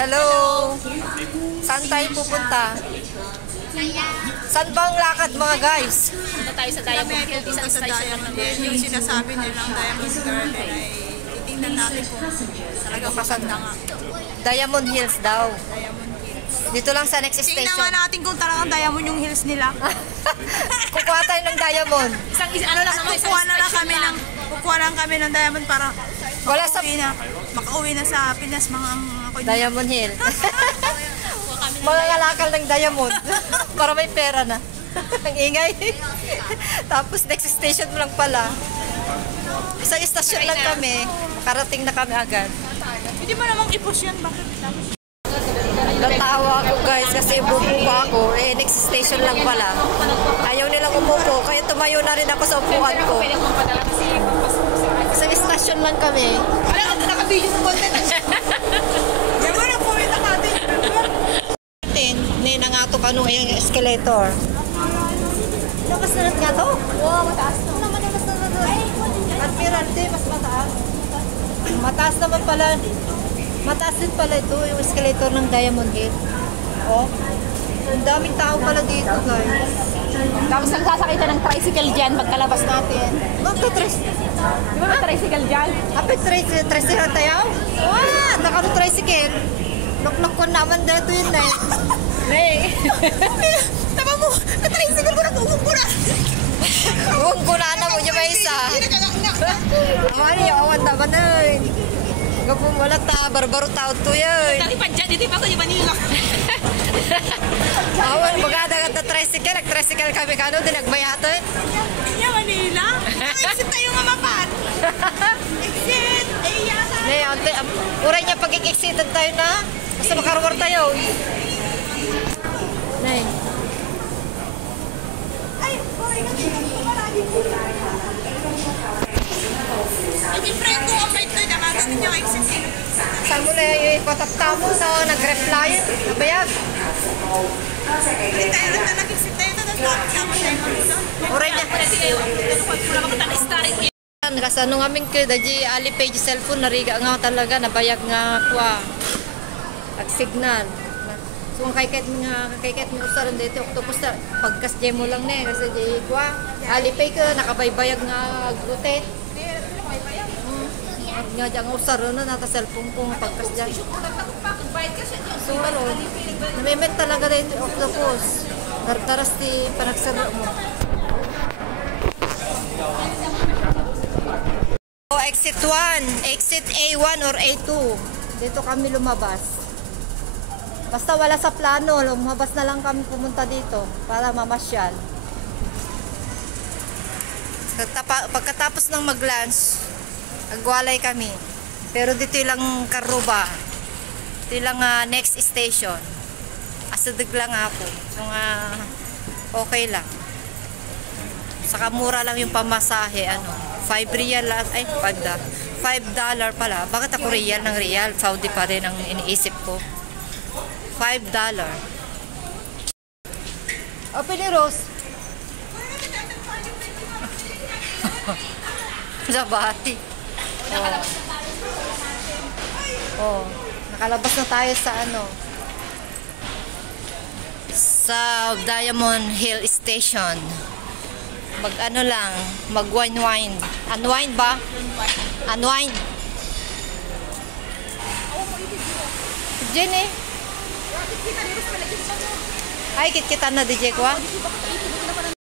Hello! Saan tayo pupunta? Saan ba ang lakad mga guys? Punta tayo sa Diamond Hill. Isang station lang naman. Yung sinasabi nilang Diamond Garden ay titingnan natin kung talagang maganda nga. Diamond Hills daw. Diamond Hills. Dito lang sa next Tingnan station. nga natin kung talagang diamond yung hills nila. Kukuha tayo ng diamond. Ano lang naman, Kukuha lang kami ng diamond para Wala sa makauwi na sa Pinas mga ako. Diamond Hill. Mga kalakal ng diamond. Para may pera na. Ang ingay. Tapos next station mo lang pala. Isang istasyon lang kami. Makarating na kami agad. Hindi mo namang i-push yan. Bakit? Natawa ako guys kasi umupo ako. Next station lang pala. Ayaw nilang umupo. Kaya tumayo na rin ako sa upuan ko. Isang istasyon lang kami. Naka-video sa content. Yan mo na po yung nakatin. Nangatok ano yung escalator. Mas nanat nga to? Oo, mataas to. Naman yung mas nanat to. At pirante, mas mataas. Mataas naman pala. Mataas din pala ito, yung escalator ng Diamond Hill. Oh. Ang daming tao pala dito, guys. Tapos nagsasakay ka ng tricycle dyan pagkalabas natin. Magta-tricycle. Di ba may tricycle dyan? Tricycle tayo? Wow, naka-tricycle. Nok-nok ko naman dito yun eh. May. Tama mo, na-tricycle ko na buong ko na. Buong ko na mo niya may isa. Amari, awan naman eh. Gapong wala ta, barbaro tao to yun. Dati pa dyan, dito pa sa Manila. Awan, maganda ka tricycle. Nag-tricycle kami kano, din nagmayato eh. Kanya Manila? Exit tayo nga mapan. Exit! Ay, yata. Uray niya pag-exited tayo na. Basta makarwar tayo. Nay. Ay, boy, ang friend ko, ang friend ko, nakagatin yung exit. Saan mo na yung ipatapta mo sa nag-reply? Nabayag. Hindi tayo na nag-exit tayo. Tapos tayo mag-exit. Uray niya. Wala makita na starring. Kasi nung aming daji ali page cellphone nariga nga talaga nabayag nga kuha pag-signal. So ang kaiket mi usaran dito octopus ta pagkas mo lang ne kasi di kuha ali pay ka nakabaybayag nga gutet. Nga dyan nga usaran na nata cellphone kong pagkas dyan. So aron namimet talaga dito octopus. Tartaras ti panagsaro mo. Exit 1, exit A1 or A2. Dito kami lumabas. Basta wala sa plano, lumabas na lang kami pumunta dito para mamasyal. Pagkatapos ng mag-lunch, nagwalay kami. Pero dito lang Karuba. Dito lang next station. Asadag lang ako. So okay lang. Saka mura lang yung pamasahe, 5 real lang, ay $5 pala. Bakit ako real ng real? Saudi pa rin ang iniisip ko. $5. O, Piliros. Zabati. Oh, nakalabas na tayo sa sa Diamond Hill Station. Mag-unwind. Unwind ba? Unwind. Diyan eh. Ay, kita na DJ ko